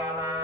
Allahumma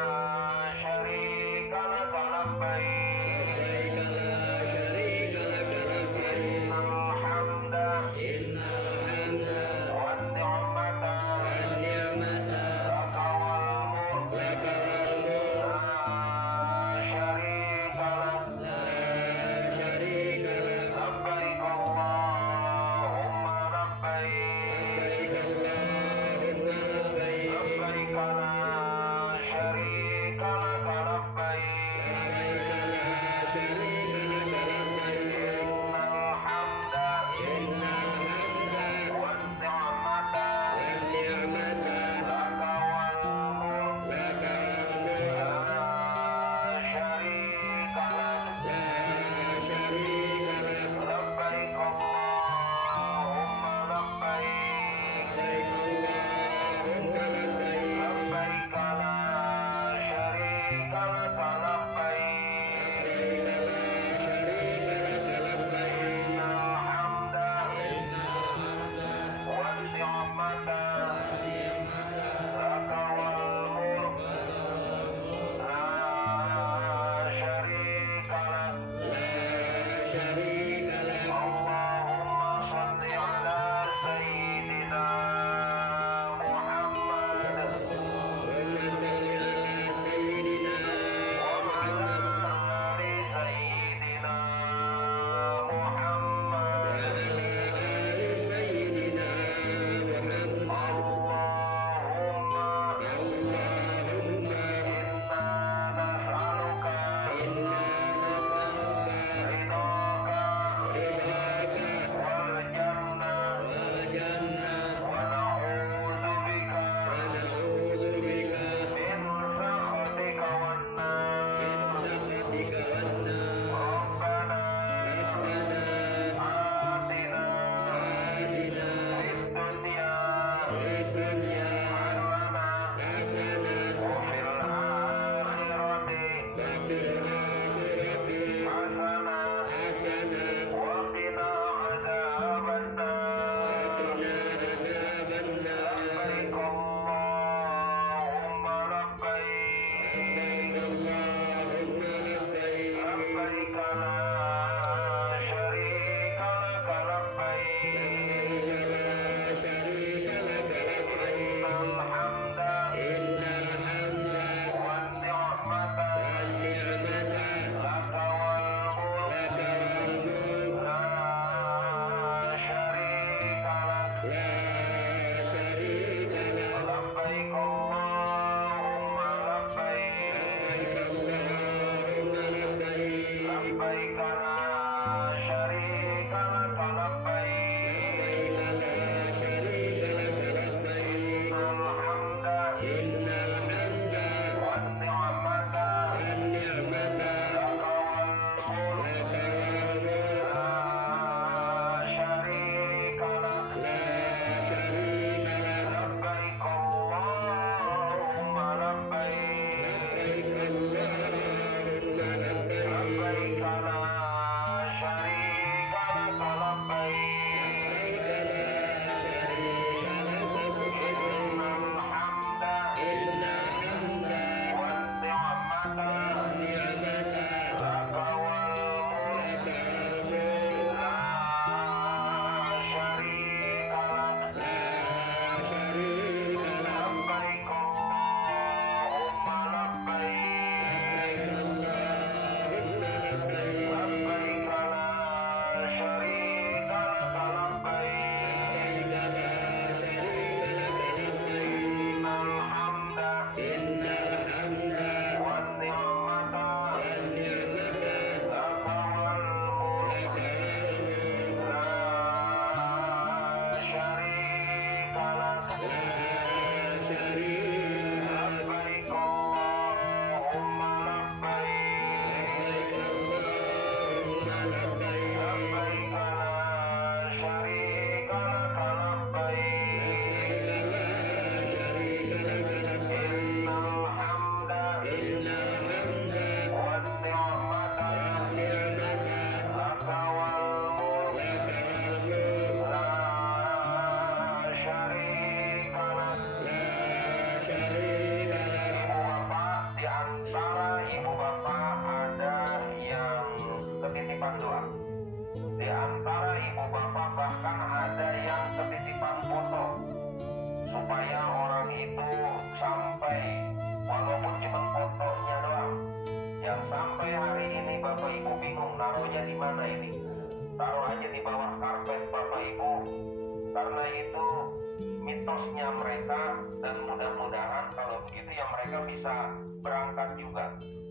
berangkat juga.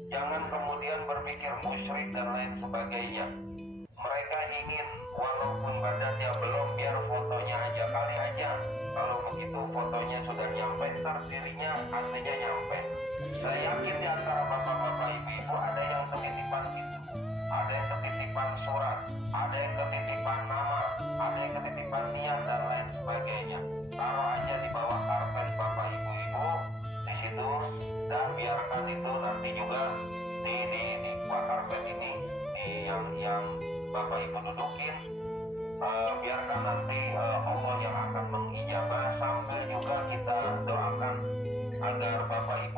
Jangan kemudian berpikir musyrik dan lain sebagainya. Mereka ingin walaupun badannya belum, biar fotonya aja, kali aja kalau begitu fotonya sudah nyampe, ntar dirinya aslinya nyampe. Saya yakin di antara bapak-bapak ibu-ibu ada yang ketitipan itu, ada yang ketitipan surat, ada yang ketitipan nama, ada yang ketitipan niat dan lain sebagainya. Taruh aja di bawah karpet bapak ibu-ibu di situ, dan biarkan itu nanti juga di bawah karpet ini, di yang bapak ibu dudukin, biarkan nanti Allah yang akan mengijabah, sambil juga kita doakan agar bapak ibu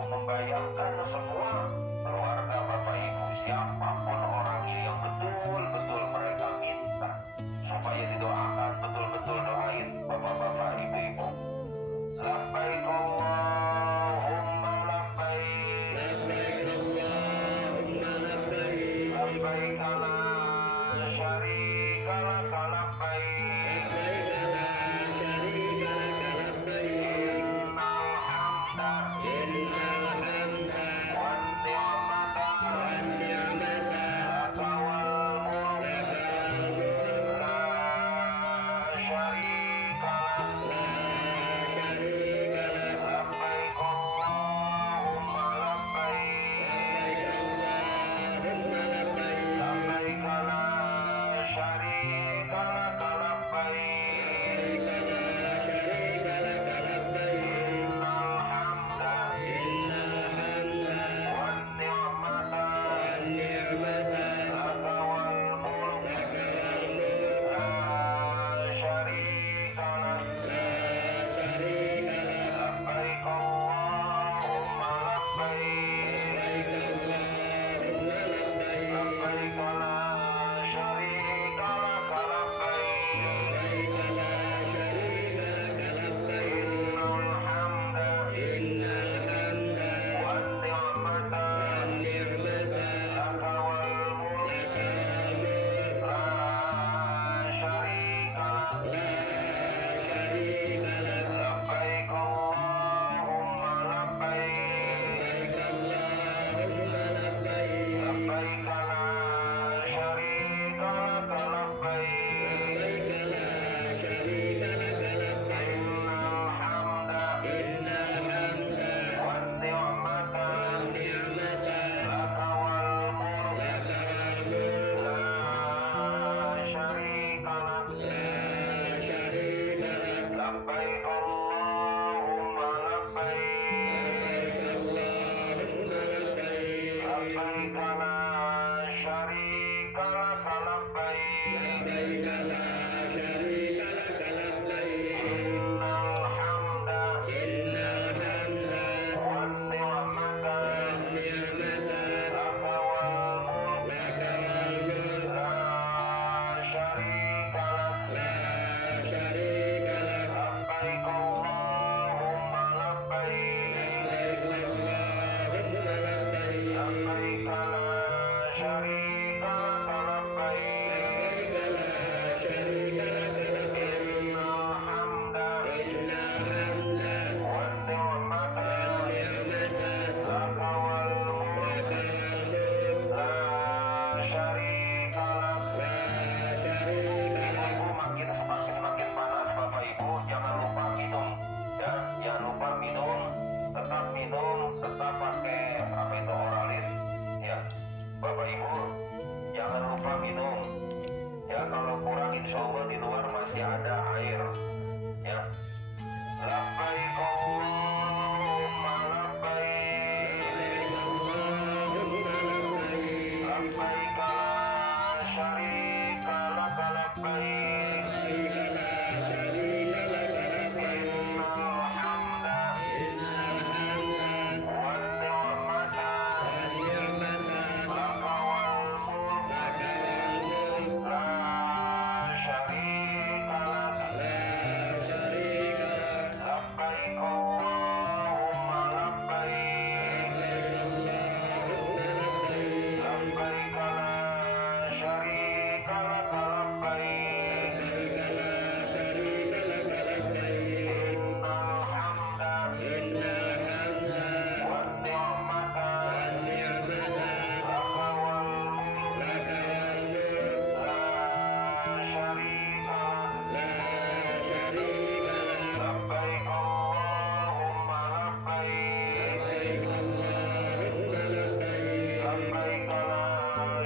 labbaik la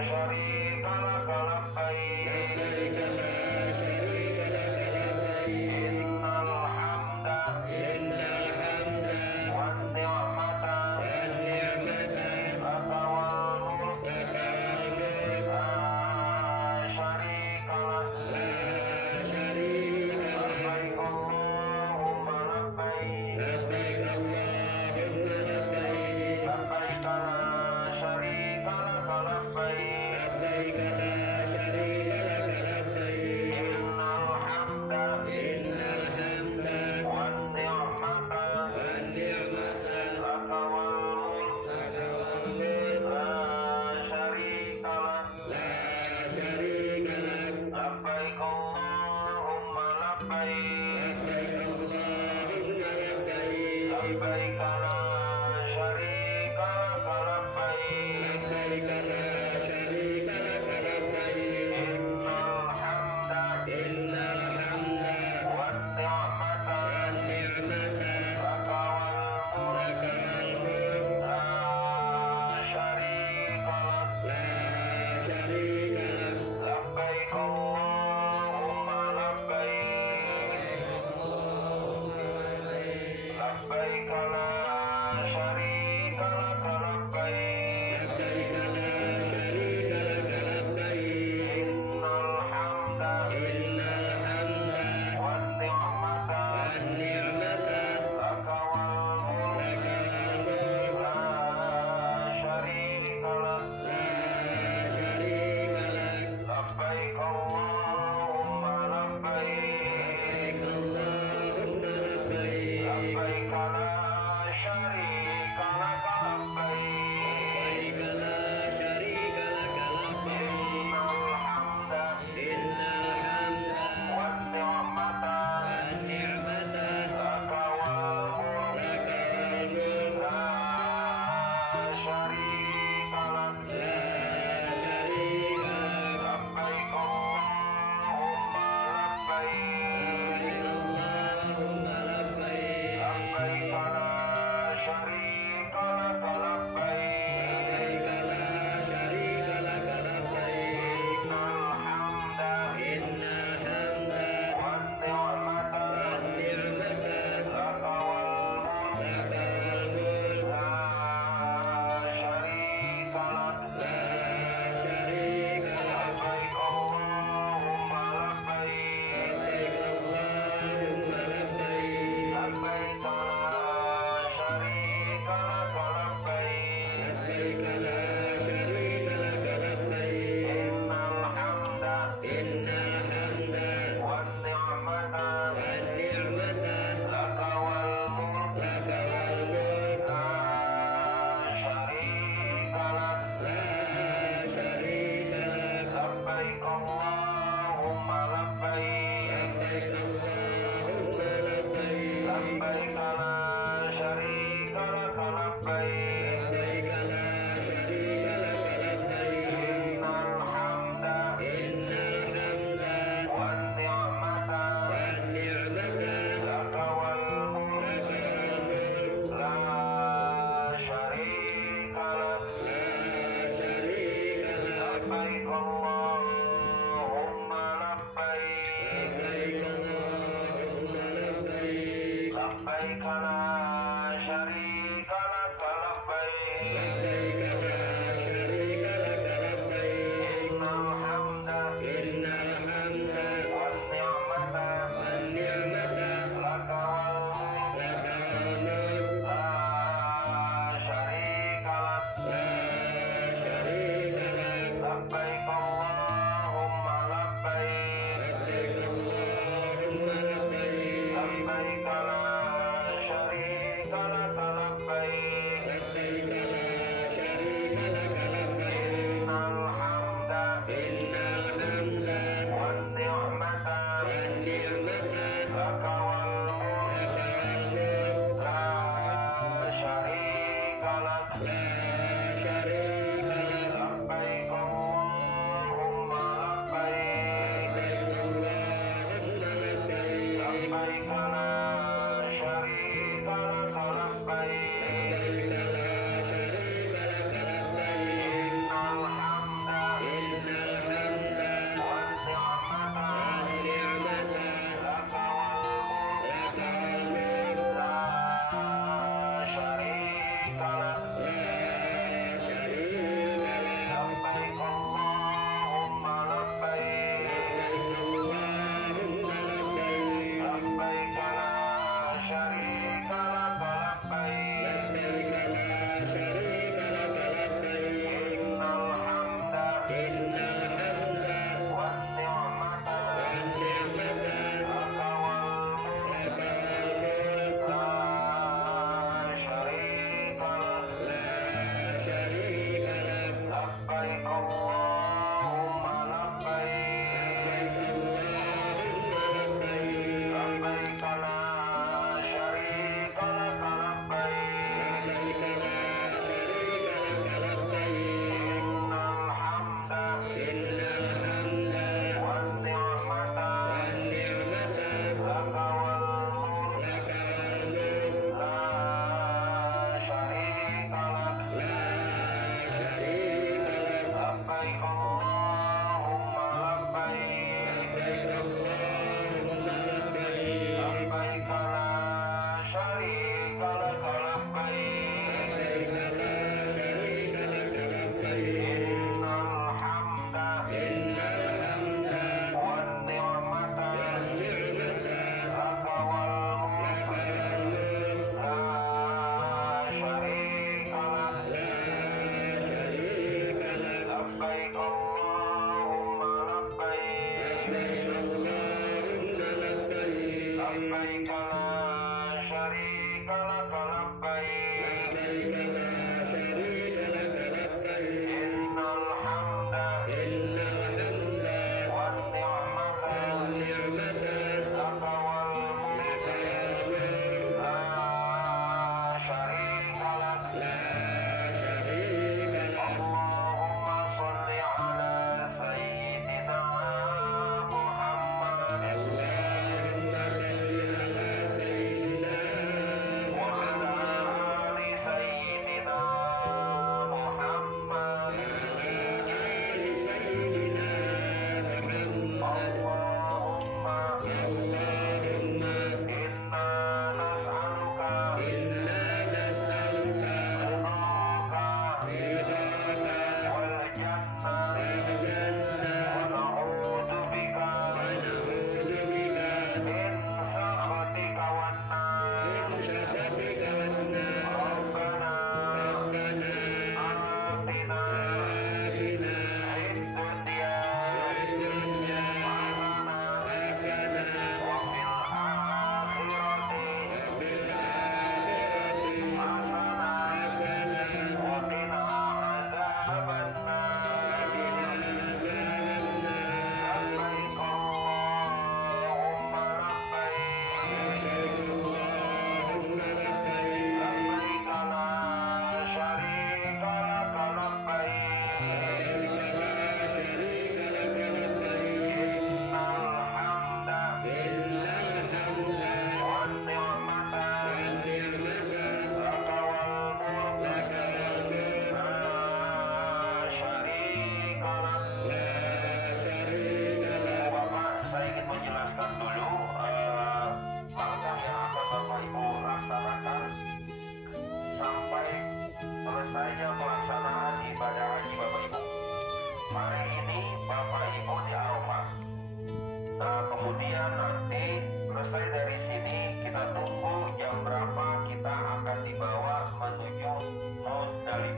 syarika laka labbaik, innal hamda wan ni'mata laka wal mulk la syarika lak, labbaik Allahumma labbaik,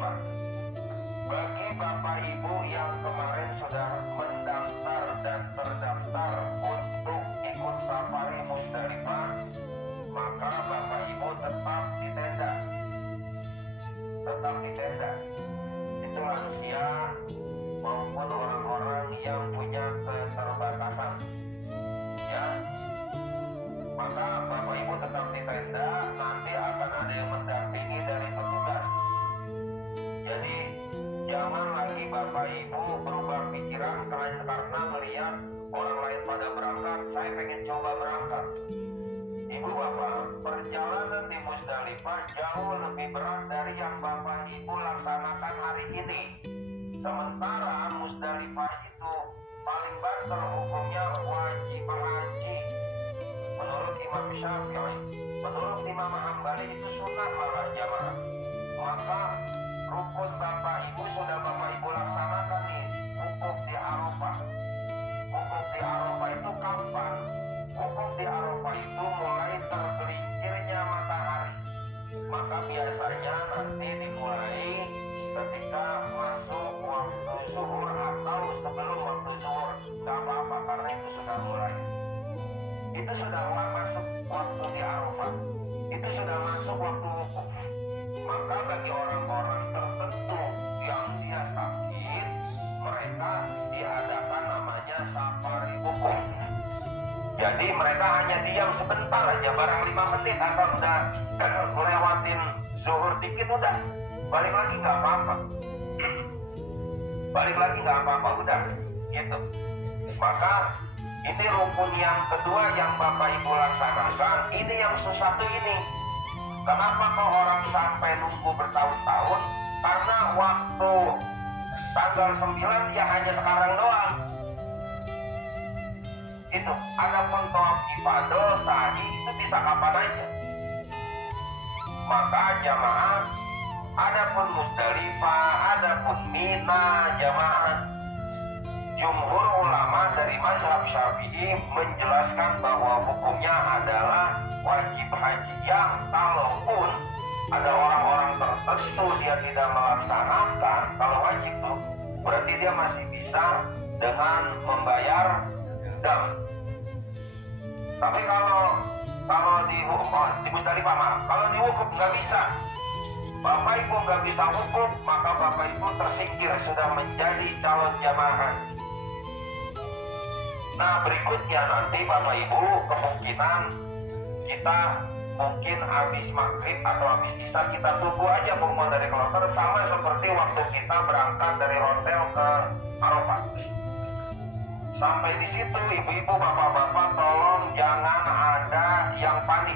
Musdalifah. Bagi Bapak Ibu yang kemarin sudah mendaftar dan terdaftar untuk ikut safari Musdalifah, maka Bapak Ibu tetap di tenda. Tetap di tenda. Itu lansia maupun orang-orang yang punya keterbatasan. Ya. Maka Bapak Ibu tetap di tenda, nanti akan ada yang mendampingi dari petugas. Jadi jangan lagi Bapak Ibu berubah pikiran karena melihat orang lain pada berangkat, saya pengen coba berangkat. Ibu Bapak, perjalanan di Musdalifah jauh lebih berat dari yang Bapak Ibu laksanakan hari ini. Sementara Musdalifah itu paling banter hukumnya wajib haji. Menurut Imam Syafi'i, menurut Imam Hambali itu sunnah malah jamaah. Maka rukun Bapak Ibu sudah Bapak Ibu laksanakan nih, wukuf di Arafah. Wukuf di Arafah itu kapan? Wukuf di Arafah itu mulai tergelincirnya matahari. Maka biasanya nanti dimulai ketika masuk waktu zuhur atau sebelum waktu zuhur. Gak apa-apa karena itu sudah mulai. Itu sudah masuk waktu di Arafah. Itu sudah masuk waktu wukuf. Maka bagi orang-orang tertentu yang dia sakit, mereka diadakan namanya safari wukuf. Jadi mereka hanya diam sebentar aja, barang 5 menit atau udah melewatin zuhur dikit udah balik lagi nggak apa-apa. Balik lagi nggak apa-apa udah gitu. Maka ini rukun yang kedua yang Bapak Ibu laksanakan. Ini yang sesuatu ini. Kenapa kok orang sampai nunggu bertahun-tahun? Karena waktu tanggal 9 ya hanya sekarang doang. Itu. Adapun tawaf ifadah sa'i itu bisa kapan aja. Maka jamaah, adapun Musdalifah, adapun Mina jamaah, jumhur ulama dari mazhab Syafi'i menjelaskan bahwa hukumnya adalah wajib haji, yang kalaupun ada orang-orang tertentu dia tidak melaksanakan, kalau wajib itu berarti dia masih bisa dengan membayar dam. Tapi kalau di Musdalifah maaf, kalau di wukuf nggak bisa. Bapak Ibu nggak bisa wukuf, maka Bapak Ibu tersingkir, sudah menjadi calon jamaah haji. Nah berikutnya nanti Bapak Ibu kemungkinan kita mungkin habis maghrib atau habis isya kita tunggu aja pengumuman dari kloter, sama seperti waktu kita berangkat dari hotel ke Arafah. Sampai di situ ibu-ibu, bapak-bapak, tolong jangan ada yang panik.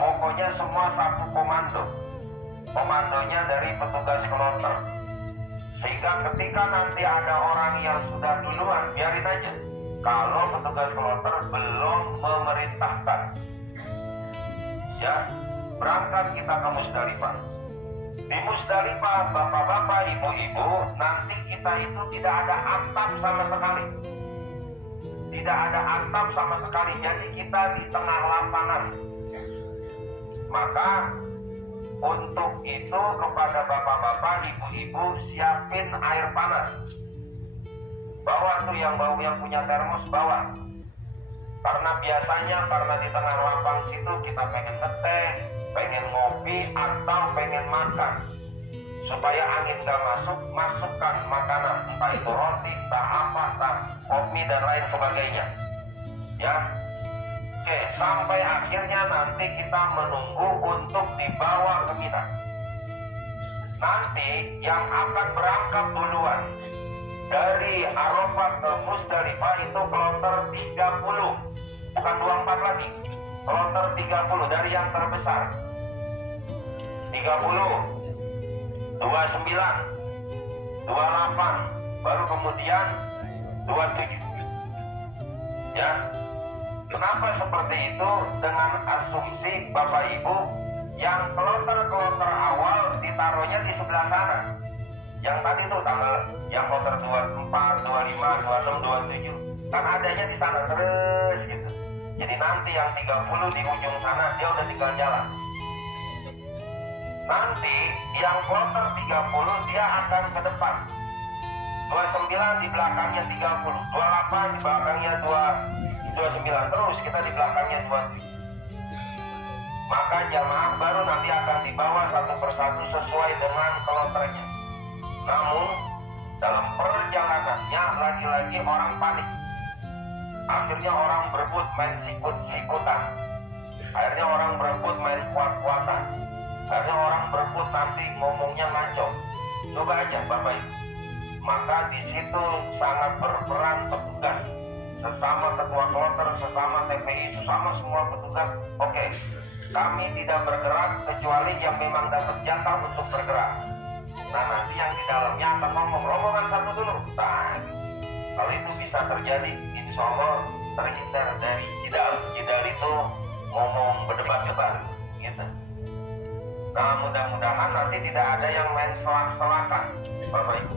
Pokoknya semua satu komando. Komandonya dari petugas kloter. Sehingga ketika nanti ada orang yang sudah duluan, biarin aja. Kalau petugas kloter belum memerintahkan. Ya, berangkat kita ke Musdalifah. Di Musdalifah, bapak-bapak, ibu-ibu, nanti kita itu tidak ada atap sama sekali. Tidak ada atap sama sekali, jadi kita di tengah lapangan. Maka untuk itu kepada bapak-bapak, ibu-ibu, siapin air panas. Bawa tuh yang punya termos, bawa. Karena biasanya karena di tengah lapang situ kita pengen ngeteh, pengen ngopi, atau pengen makan. Supaya angin gak masuk, masukkan makanan, entah itu roti, entah apa, entah kopi dan lain sebagainya. Ya, oke, sampai akhirnya nanti kita menunggu untuk dibawa ke Mina. Nanti yang akan berangkat duluan dari Arafah ke Musdalifah itu kloter 30, bukan 24 lagi, kloter 30 dari yang terbesar. 30, 29, 28, baru kemudian 27. Ya, kenapa seperti itu? Dengan asumsi Bapak Ibu yang kloter-kloter awal ditaruhnya di sebelah sana. Yang tadi tuh tanggal yang kloter 24, 25, 26, 27 kan adanya di sana terus gitu. Jadi nanti yang 30 di ujung sana dia udah tinggal jalan. Nanti yang kloter 30 dia akan ke depan, 29 di belakangnya 30, 28 di belakangnya 29, terus kita di belakangnya 27. Maka jamaah baru nanti akan dibawa satu persatu sesuai dengan kloternya. Namun dalam perjalanannya lagi-lagi orang panik. Akhirnya orang berebut main sikut-sikutan. Akhirnya orang berebut main kuat-kuatan. Akhirnya orang berebut nanti ngomongnya ngaco. Coba aja Bapak Ibu. Maka di situ sangat berperan petugas, sesama ketua kloter, sesama TPI, sesama semua petugas. Oke, kami tidak bergerak kecuali yang memang dapat jatah untuk bergerak. Nah nanti yang di dalamnya akan ngomong rombongan satu dulu. Nah, kalau itu bisa terjadi, insya Allah terhindar dari jidal. Jidal itu ngomong berdebat-debat, gitu. Nah mudah-mudahan nanti tidak ada yang main selak-selakan, Bapak Ibu.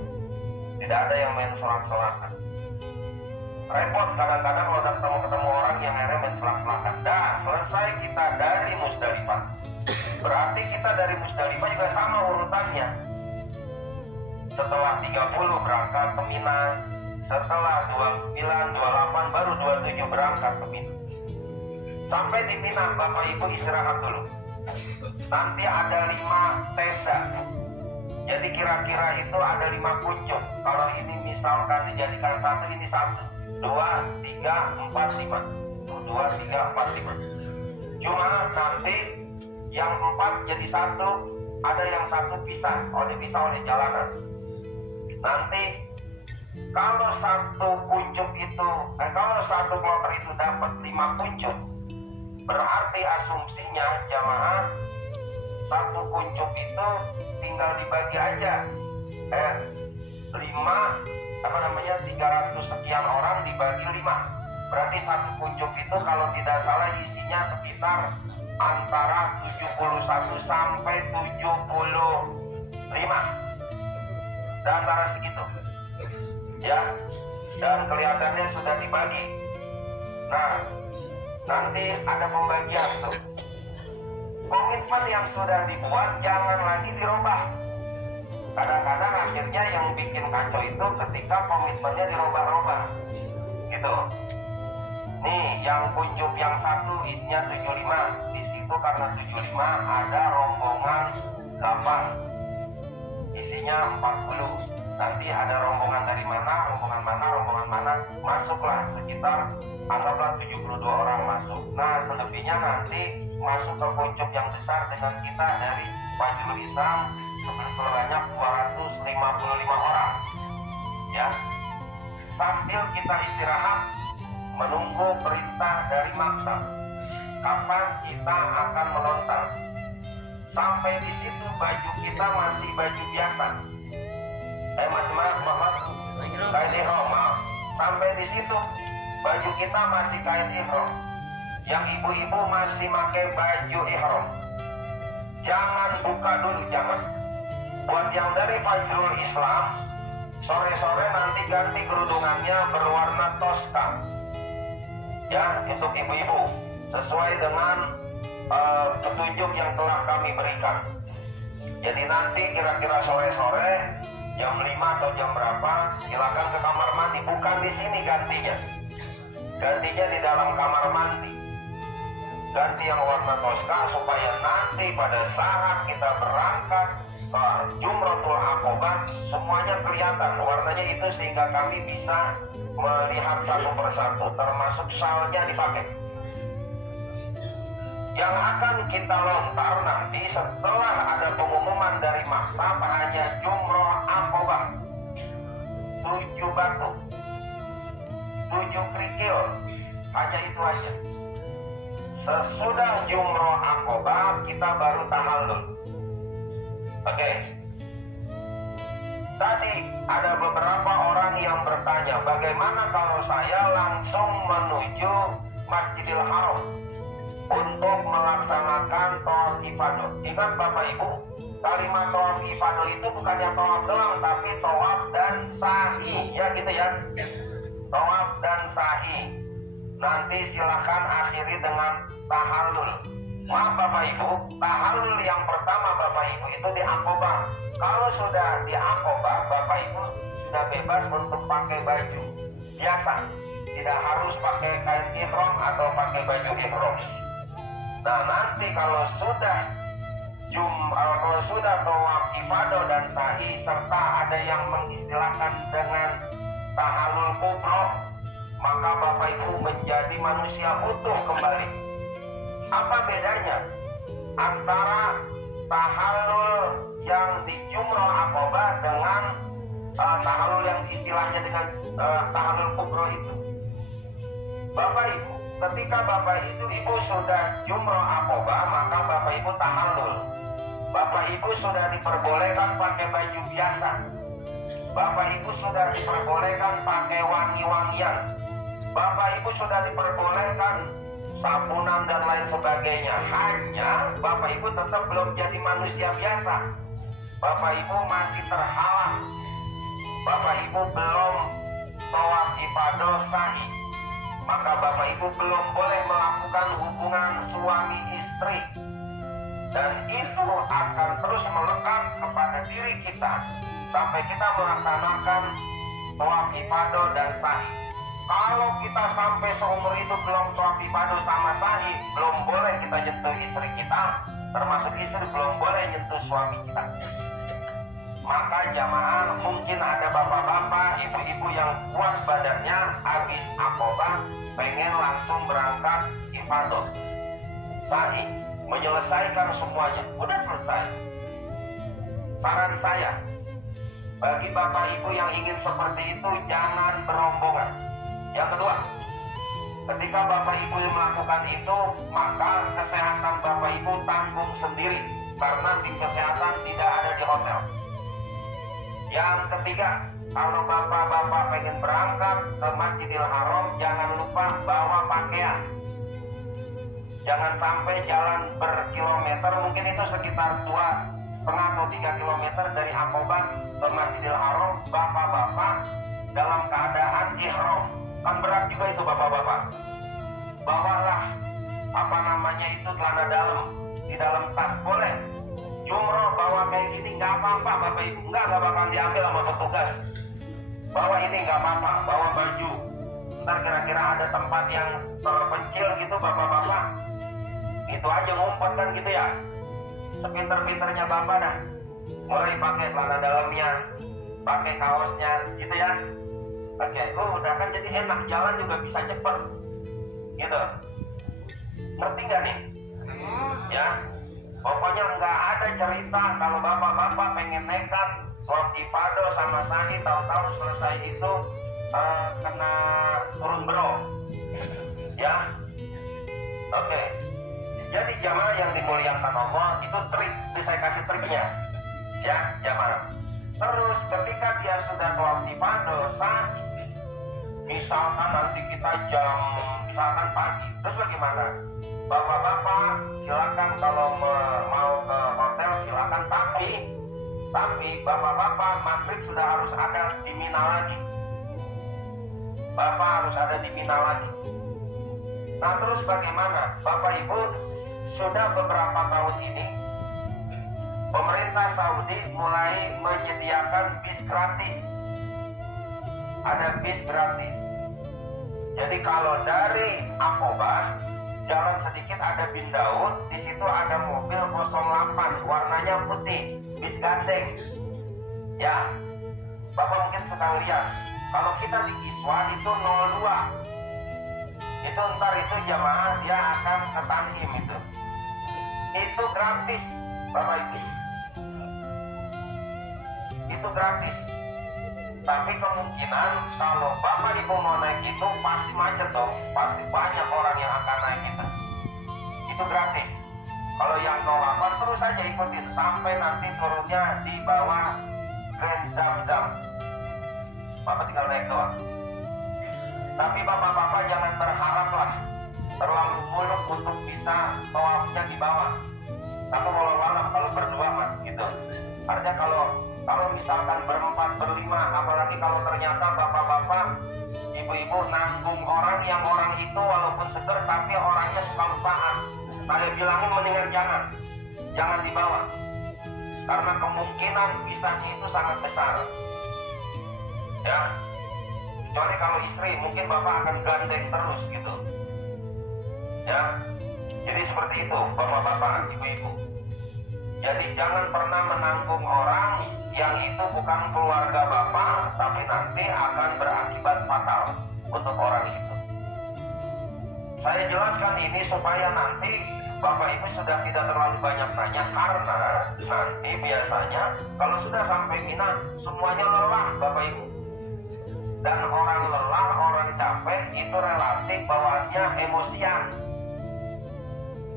Tidak ada yang main selak-selakan. Repot kadang-kadang kalau udah ketemu orang yang akhirnya main selak-selakan. Dah selesai kita dari Musdalifah. Berarti kita dari Musdalifah juga sama urutannya. Setelah 30 berangkat ke Mina, setelah 29, 28 baru 27 berangkat ke Mina. Sampai di Mina Bapak Ibu istirahat dulu. Nanti ada 5 tenda. Jadi kira-kira itu ada 5 kuncup. Kalau ini misalkan dijadikan satu, ini 1, 2, 3, 4, 5. 2, 3, 4, 5. Cuma nanti yang 4 jadi 1, ada yang 1 pisah oleh jalanan. Nanti kalau satu kuncup itu, kalau satu kloter itu dapat 5 kuncup, berarti asumsinya jamaah satu kuncup itu tinggal dibagi aja 300 sekian orang dibagi 5. Berarti satu kuncup itu kalau tidak salah isinya sekitar antara 71 sampai 75, dan antara segitu ya, dan kelihatannya sudah dibagi. Nah nanti ada pembagian tuh. Komitmen yang sudah dibuat jangan lagi dirubah. Kadang-kadang akhirnya yang bikin kacau itu ketika komitmennya dirubah-rubah, gitu. Nih yang kuncup yang 1 isinya 75. Di situ karena 75 ada rombongan 8, isinya 40. Nanti ada rombongan dari mana, rombongan mana, masuklah sekitar anggaplah 72 orang masuk. Nah selebihnya nanti masuk ke kuncup yang besar dengan kita dari Fajrul Islam sebanyak 255 orang ya. Sambil kita istirahat menunggu perintah dari maktab kapan kita akan melontar. Sampai di situ baju kita masih baju biasa. Kain ihram, maaf. Sampai di situ baju kita masih kain ihram. Yang ibu-ibu masih pakai baju ihram. Jangan buka dulu, jangan. Buat yang dari Fajrul Islam, sore-sore nanti ganti kerudungannya berwarna toska. Ya, untuk ibu-ibu sesuai dengan petunjuk yang telah kami berikan. Jadi nanti kira-kira sore-sore jam 5 atau jam berapa silakan ke kamar mandi, bukan di sini gantinya. Gantinya di dalam kamar mandi. Ganti yang warna toska supaya nanti pada saat kita berangkat ke Jumratul Aqobah semuanya kelihatan warnanya itu, sehingga kami bisa melihat satu persatu termasuk salnya dipakai. Yang akan kita lontar nanti setelah ada pengumuman dari maktab hanya Jumroh Aqobah, 7 batu, 7 kerikil, hanya itu aja. Sesudah Jumroh Aqobah kita baru tahallul. Oke. Tadi ada beberapa orang yang bertanya, bagaimana kalau saya langsung menuju Masjidil Haram untuk melaksanakan tawaf ifadah? Ingat Bapak Ibu, kalimat tawaf ifadah itu bukannya tawaf doang, tapi tawaf dan sa'i, ya gitu ya. Tawaf dan sa'i. Nanti silakan akhiri dengan tahallul. Maaf Bapak Ibu, tahallul yang pertama Bapak Ibu itu di Aqobah. Kalau sudah di Aqobah, Bapak Ibu sudah bebas untuk pakai baju biasa, tidak harus pakai kain ihram atau pakai baju ihram. Nah nanti kalau sudah tawaf ifadah dan sa'i, serta ada yang mengistilahkan dengan tahallul kubro, maka Bapak Ibu menjadi manusia utuh kembali. Apa bedanya antara tahallul yang di Jumrah Aqobah dengan tahallul yang istilahnya dengan tahallul kubro itu? Bapak Ibu, ketika Bapak Ibu sudah Jumrah Aqobah, maka Bapak Ibu tahallul. Bapak Ibu sudah diperbolehkan pakai baju biasa. Bapak Ibu sudah diperbolehkan pakai wangi-wangian. Bapak Ibu sudah diperbolehkan sabunan dan lain sebagainya. Hanya Bapak Ibu tetap belum jadi manusia biasa. Bapak Ibu masih terhalang. Bapak Ibu belum tawaf ifadah sa'i. Maka Bapak Ibu belum boleh melakukan hubungan suami istri. Dan itu akan terus melekat kepada diri kita sampai kita melaksanakan tawaf ifadah dan sa'i. Kalau kita sampai seumur itu belum tawaf ifadah sama sa'i, belum boleh kita nyentuh istri kita, termasuk istri belum boleh nyentuh suami kita. Maka jamaah, mungkin ada bapak-bapak, ibu-ibu yang kuat badannya, habis Aqobah pengen langsung berangkat ifadah sa'i, menyelesaikan semuanya, udah selesai. Saran saya, bagi bapak ibu yang ingin seperti itu, jangan berombongan. Yang kedua, ketika bapak ibu melakukan itu, maka kesehatan bapak ibu tanggung sendiri, karena tim kesehatan tidak ada di hotel. Yang ketiga, kalau bapak-bapak pengen berangkat ke Masjidil Haram, jangan lupa bawa pakaian. Jangan sampai jalan berkilometer, mungkin itu sekitar 2,5 atau 3 kilometer dari Aqobah ke Masjidil Haram, bapak-bapak dalam keadaan ihram. Kan berat juga itu bapak-bapak. Bawalah celana dalam di dalam tas boleh. Jumroh bawa kayak gini nggak apa-apa bapak ibu, nggak bakal diambil sama petugas. Bawa ini nggak apa-apa, bawa baju. Ntar kira-kira ada tempat yang terpencil gitu bapak-bapak, itu aja ngumpet kan gitu ya. Sepinter-pinternya bapak dah, mulai pakai celana dalamnya, pakai kaosnya gitu ya. Oke, udah kan jadi enak, jalan juga bisa cepet gitu. Ngerti nggak nih? Ya, pokoknya nggak ada cerita kalau bapak-bapak pengen nekat sholat ibadah sama sa'i, tahu-tahu selesai itu kena turun bro. Ya, oke. Jadi jamaah yang dimuliakan Allah, itu trik, saya kasih triknya. Ya, jamaah. Terus ketika dia sudah sholat ibadah, misalkan nanti kita misalkan pagi, terus bagaimana? Bapak-bapak silakan kalau mau ke hotel silakan, tapi bapak-bapak maghrib sudah harus ada di Mina lagi. Bapak harus ada di Mina lagi. Nah terus bagaimana? Bapak Ibu, sudah beberapa tahun ini pemerintah Saudi mulai menyediakan bis gratis. Ada bis gratis. Jadi kalau dari Aqobah jalan sedikit ada Bin Daud, di situ ada mobil 08 warnanya putih, bis gandeng. Ya, Bapak mungkin suka lihat. Kalau kita di Kiswan itu 02. Itu ntar itu jamaah dia akan ke Tanhim itu. Itu gratis, Bapak Ibu. Itu gratis. Tapi kemungkinan kalau Bapak Ibu mau naik itu pasti macet dong, pasti banyak orang yang akan naik itu. Itu gratis. Kalau yang 08 terus saja ikutin sampai nanti turunnya di bawah Grand Zamzam. Bapak tinggal naik doang. Tapi bapak-bapak jangan berharaplah terlalu muluk untuk bisa tawafnya di bawah. Atau kalau berdua mas gitu. Artinya kalau misalkan berempat, berlima, apalagi kalau ternyata bapak-bapak, ibu-ibu nanggung orang yang orang itu walaupun seger tapi orangnya suka lupaan. saya bilangin mendingan jangan dibawa, karena kemungkinan bisanya itu sangat besar. Ya, kecuali kalau istri, mungkin bapak akan gandeng terus gitu. Ya, jadi seperti itu bapak-bapak, ibu-ibu. Jadi jangan pernah menanggung orang yang itu bukan keluarga bapak, tapi nanti akan berakibat fatal untuk orang itu. Saya jelaskan ini supaya nanti bapak ibu sudah tidak terlalu banyak tanya, karena nanti biasanya kalau sudah sampai Mina semuanya lelah bapak ibu. Dan orang lelah, orang capek itu relatif bawaannya emosian.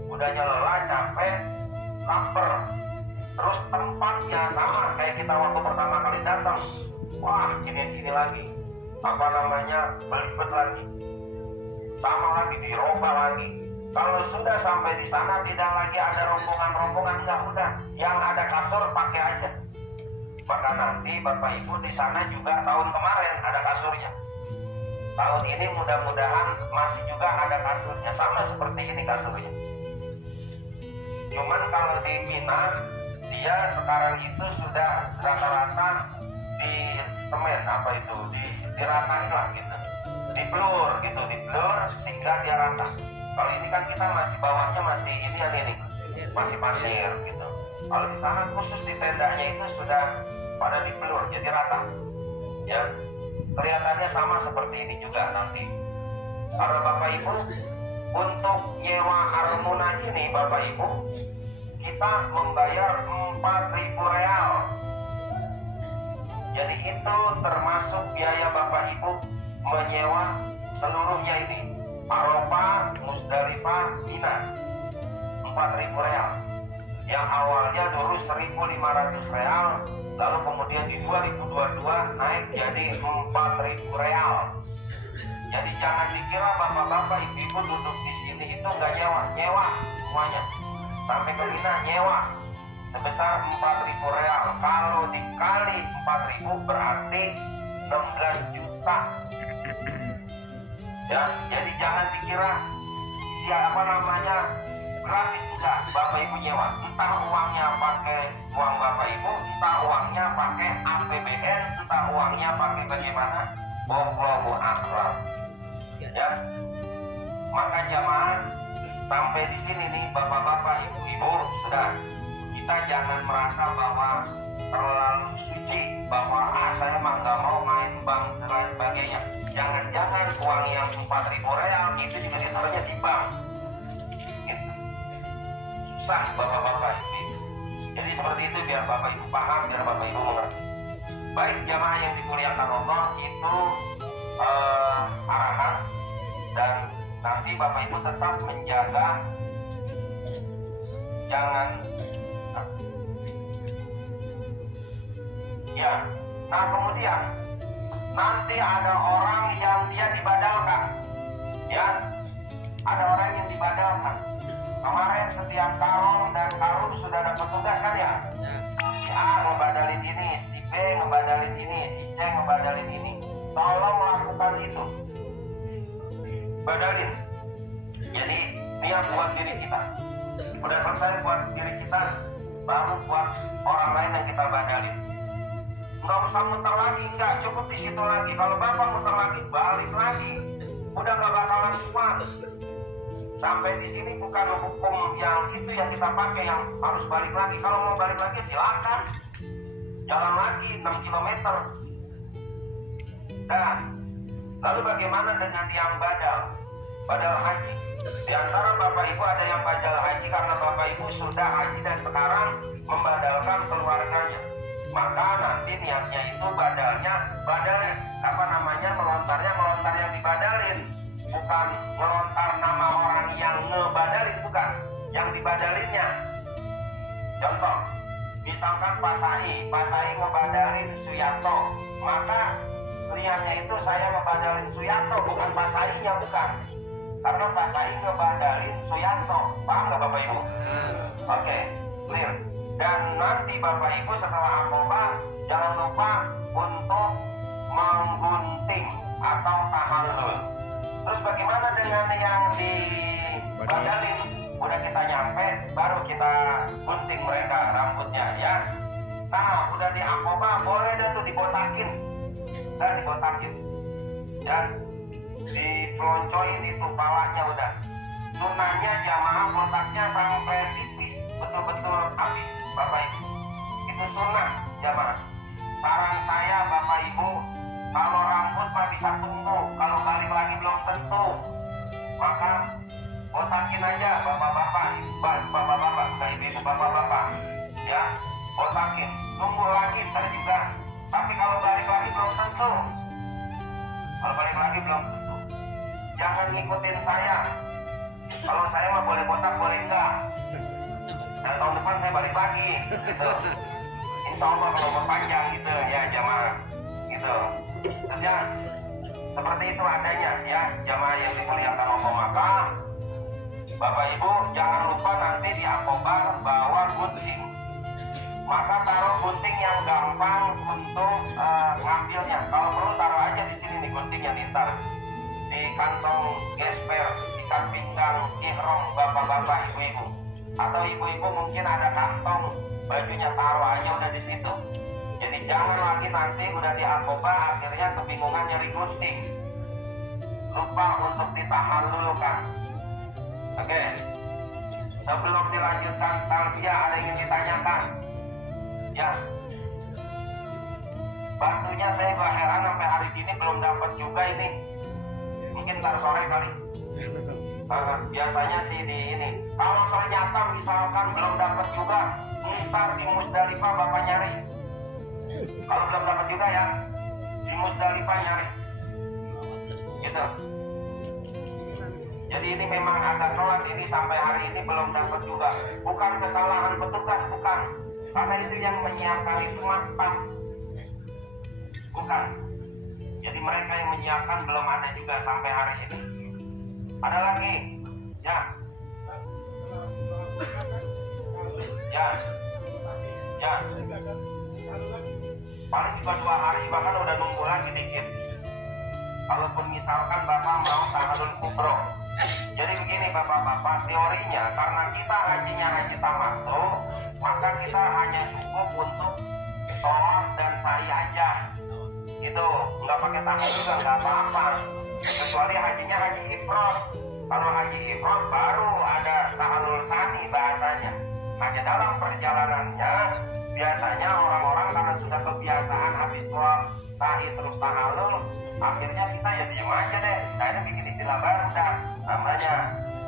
Udahnya lelah, capek, lapar. Terus tempatnya sama kayak kita waktu pertama kali datang. Wah, gini lagi. Apa namanya? Belibet lagi. Sama lagi, diroba lagi. Kalau sudah sampai di sana tidak lagi ada rombongan-rombongan, enggak, udah. Yang ada kasur pakai aja. Maka nanti bapak ibu di sana juga tahun kemarin ada kasurnya. Tahun ini mudah-mudahan masih juga ada kasurnya, sama seperti ini kasurnya. Cuman kalau di Mina dia sekarang itu sudah rata-rata di semen, apa itu, diratain lah gitu, diblur gitu, diblur sehingga dia rata. Kalau ini kan kita masih bawahnya masih ini masih pasir gitu. Kalau di sana khusus di tendanya itu sudah pada diblur jadi rata. Ya, kelihatannya sama seperti ini juga nanti. Karena bapak ibu untuk nyewa Armuna ini bapak ibu kita membayar 4.000 real. Jadi itu termasuk biaya bapak ibu menyewa seluruhnya ini, Arafah, Musdalifah, Mina, 4.000 real. Yang awalnya dulu 1.500 real, lalu kemudian di 2022 naik jadi 4.000 real. Jadi jangan dikira bapak-bapak ibu-ibu duduk di sini itu nggak nyewa semuanya. Sampai ke Mina nyewa sebesar 4.000 real. Kalau dikali 4.000 berarti 16 juta. Ya, jadi jangan dikira siapa namanya gratis, juga bapak ibu nyewa. Entah uangnya pakai uang bapak ibu, entah uangnya pakai APBN, entah uangnya pakai bagaimana. Wallahu a'lam. Ya, maka jamaah sampai di sini nih bapak-bapak, ibu-ibu, sudah, kita jangan merasa bahwa terlalu suci, bahwa saya mah nggak mau main bank dan sebagainya. Jangan-jangan uang yang 4.000 real itu juga ditaruhnya di bank. Gitu. Susah bapak-bapak ibu. Jadi seperti itu biar bapak ibu paham, biar bapak ibu mengerti. Baik jamaah yang dimuliakan Allah, itu arahan, dan nanti bapak ibu tetap menjaga jangan ya. Nah kemudian nanti ada orang yang dia dibadalkan, ya, ada orang yang dibadalkan. Kemarin setiap tahun dan tahun sudah ada petugas kan ya, si A ngebadalin ini, si B ngebadalin ini, si C ngebadalin ini. Tolong lakukan itu, badalin. Jadi niat buat diri kita, udah selesai buat diri kita, baru buat orang lain yang kita badalin. Nggak usah muter lagi, nggak cukup di situ lagi. Kalau bapak muter lagi, balik lagi, udah nggak bakalan kuat. Sampai di sini bukan hukum yang itu yang kita pakai yang harus balik lagi. Kalau mau balik lagi silakan, jalan lagi 6 km. Nah, lalu bagaimana dengan yang badal haji? Di antara bapak ibu ada yang badal haji karena bapak ibu sudah haji dan sekarang membadalkan keluarganya. Maka nanti niatnya itu badalnya, melontar yang dibadalin, bukan melontar nama orang yang ngebadalin, bukan, yang dibadalinnya. Contoh, misalkan Pak Sai ngebadalin Suyanto, maka niatnya itu saya ngebadalin Suyanto, bukan Pak Sai-nya, bukan. Karena Pak Sai ngebadalin Suyanto. Paham nggak Bapak Ibu? Oke, clear. Dan nanti Bapak Ibu setelah akobah jangan lupa untuk menggunting atau tahallul. Terus bagaimana dengan yang dibadalin? Udah kita nyampe, baru kita gunting mereka rambutnya ya. Nah, udah di Akoba, boleh dah tuh dibotakin. Dan dibotakin. Ya, diploncoin itu palanya udah. Sunahnya jamaah botaknya sampai tipis, betul-betul habis, Bapak Ibu. Itu sunnah jamaah. Saran saya Bapak Ibu, kalau rambut mah bisa tunggu, kalau balik lagi belum tentu. Maka botakin aja bapak-bapak, bapak-bapak, ibu-ibu, bapak-bapak, ya, botakin. Tunggu lagi ntar juga. Tapi kalau balik lagi belum tentu. Kalau balik lagi belum tentu. Jangan ngikutin saya. Kalau saya mah boleh botak, boleh enggak. Dan tahun depan saya balik lagi, gitu. Insya Allah kalau umur panjang gitu ya jamaah, gitu. Terus ya, seperti itu adanya ya jamaah yang dimuliakan Allah. Maka Bapak Ibu jangan lupa nanti di Akobar bawa gunting. Maka taruh gunting yang gampang untuk ngambilnya. Kalau perlu taruh aja di sini nih guntingnya nih, ntar di kantong gesper, ikat pinggang, ihrom bapak-bapak, ibu-ibu. Atau ibu-ibu mungkin ada kantong bajunya, taruh aja udah di situ. Jadi jangan lagi nanti udah di Akoba akhirnya kebingungan nyari gunting. Lupa untuk ditahallulkan. Oke. Sebelum dilanjutkan talbiyah ada yang ingin ditanyakan? Ya. Batunya saya heran sampai hari ini belum dapat juga ini. Mungkin ntar sore kali. Biasanya sih di ini. Kalau ternyata misalkan belum dapat juga, ntar di Musdalifah Bapak nyari. Kalau belum dapat juga ya, di Musdalifah nyari. Gitu. Jadi ini memang agak telat ini sampai hari ini belum dapat juga. Bukan kesalahan petugas, bukan. Karena itu yang menyiapkan itu maktab. Bukan. Jadi mereka yang menyiapkan belum ada juga sampai hari ini. Ada lagi? Ya. Ya. Ya. Paling juga 2 hari bahkan udah nunggu lagi dikit. Kalaupun misalkan Bapak mau tahallul kubro. Jadi begini bapak-bapak, teorinya karena kita hajinya haji tamattu, maka kita hanya cukup untuk tawaf dan sa'i aja. Gitu, nggak pakai tangan juga nggak apa-apa. Kecuali hajinya haji ifrad. Kalau haji ifrad baru ada tahallul sani bahasanya. Nah, di dalam perjalanannya biasanya orang-orang karena sudah kebiasaan habis tawaf sa'i terus tahallul, akhirnya kita ya diem aja deh. Akhirnya bikin istilah baru dah, namanya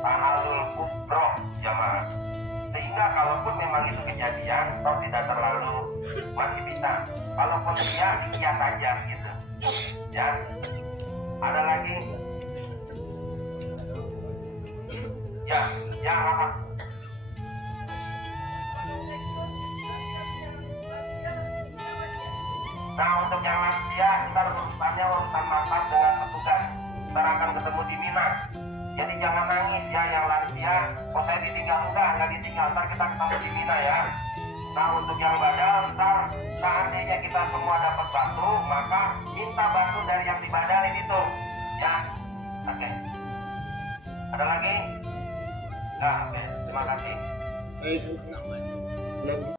tahallul kubro jamaah. Sehingga kalaupun memang itu kejadian, toh tidak terlalu masih bisa. Kalaupun dia kias saja gitu. Ya. Ada lagi? Ya, yang apa? Nah, untuk yang lansia, ntar urusannya urusan masak dengan petugas. Ntar akan ketemu di Mina. Jadi jangan nangis ya yang lansia. Oh saya ditinggal, enggak ditinggal. Ntar kita ketemu di Mina ya. Nah untuk yang badal, ntar seandainya kita semua dapat batu, maka minta batu dari yang dibadalin itu. Ya, oke. Ada lagi? Nah, oke. Terima kasih.